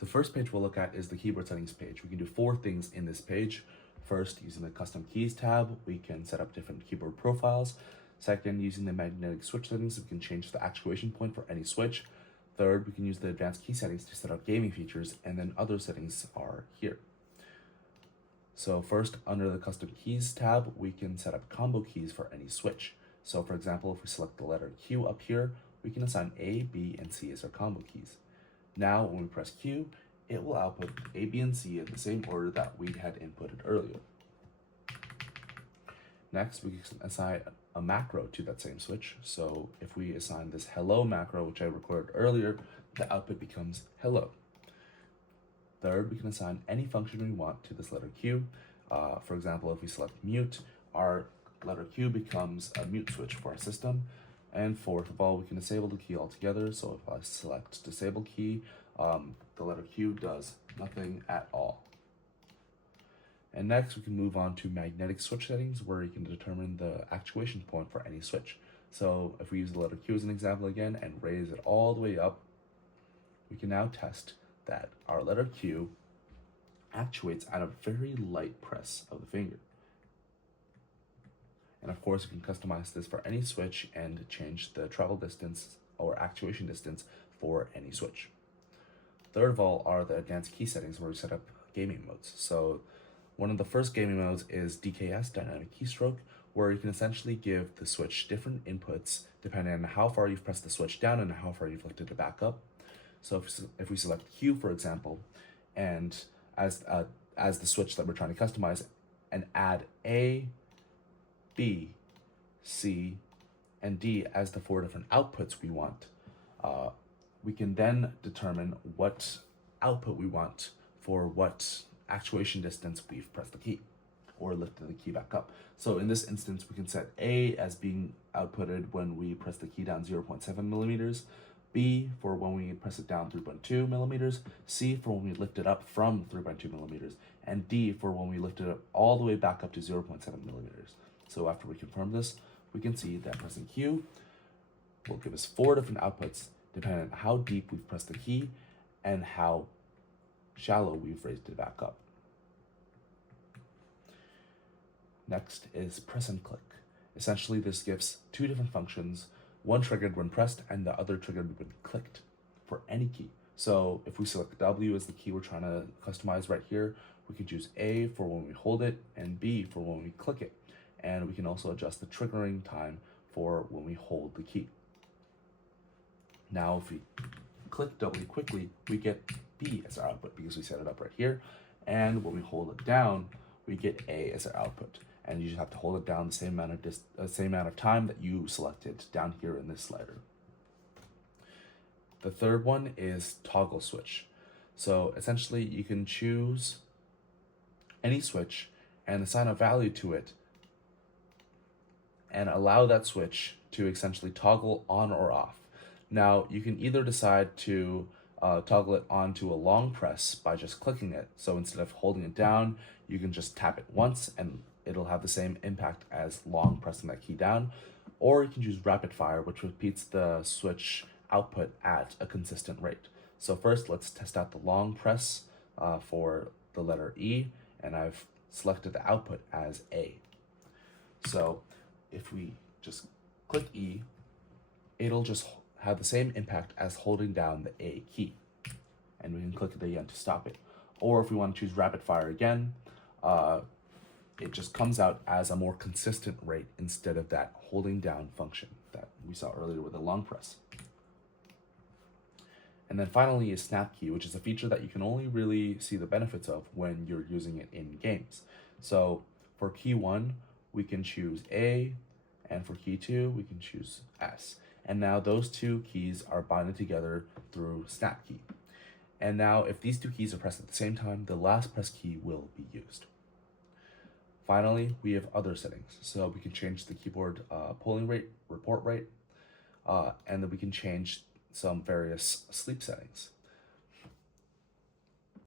The first page we'll look at is the keyboard settings page. We can do 4 things in this page. First, using the custom keys tab, we can set up different keyboard profiles. Second, using the magnetic switch settings, we can change the actuation point for any switch. Third, we can use the advanced key settings to set up gaming features, and then other settings are here. So first, under the custom keys tab, we can set up combo keys for any switch. So for example, if we select the letter Q up here, we can assign A, B, and C as our combo keys. Now, when we press Q, it will output A, B, and C in the same order that we had inputted earlier. Next, we can assign a macro to that same switch. So if we assign this hello macro, which I recorded earlier, the output becomes hello. Third, we can assign any function we want to this letter Q. For example, if we select mute, our letter Q becomes a mute switch for our system. And fourth of all, we can disable the key altogether. So if I select disable key, the letter Q does nothing at all. And next, we can move on to magnetic switch settings, where you can determine the actuation point for any switch. So if we use the letter Q as an example again and raise it all the way up, we can now test that our letter Q actuates at a very light press of the finger. And of course, we can customize this for any switch and change the travel distance or actuation distance for any switch. Third of all are the advanced key settings, where we set up gaming modes. So one of the first gaming modes is DKS, dynamic keystroke, where you can essentially give the switch different inputs depending on how far you've pressed the switch down and how far you've lifted it back up. So if we select Q, for example, and as the switch that we're trying to customize, and add A, B, C, and D as the 4 different outputs we want, we can then determine what output we want for what actuation distance we've pressed the key or lifted the key back up. So in this instance, we can set A as being outputted when we press the key down 0.7 millimeters, B for when we press it down 3.2 millimeters, C for when we lift it up from 3.2 millimeters, and D for when we lift it up all the way back up to 0.7 millimeters. So after we confirm this, we can see that pressing Q will give us 4 different outputs depending on how deep we've pressed the key and how shallow we've raised it back up. Next is press and click. Essentially, this gives 2 different functions, one triggered when pressed and the other triggered when clicked for any key. So if we select W as the key we're trying to customize right here, we can choose A for when we hold it and B for when we click it. And we can also adjust the triggering time for when we hold the key. Now, if we click W quickly, we get B as our output because we set it up right here. And when we hold it down, we get A as our output. And you just have to hold it down the same amount of time that you selected down here in this slider. The third one is toggle switch. So essentially, you can choose any switch and assign a value to it and allow that switch to essentially toggle on or off. Now, you can either decide to toggle it onto a long press by just clicking it. So instead of holding it down, you can just tap it once and it'll have the same impact as long pressing that key down. Or you can choose rapid fire, which repeats the switch output at a consistent rate. So first, let's test out the long press for the letter E, and I've selected the output as A. So if we just click E, it'll just have the same impact as holding down the A key. And we can click it again to stop it. Or if we want to choose rapid fire again, it just comes out as a more consistent rate instead of that holding down function that we saw earlier with the long press. And then finally is snap key, which is a feature that you can only really see the benefits of when you're using it in games. So for key 1, we can choose A, and for key 2, we can choose S. And now those 2 keys are binded together through snap key. And now if these 2 keys are pressed at the same time, the last press key will be used. Finally, we have other settings. So we can change the keyboard polling rate, report rate, and then we can change some various sleep settings.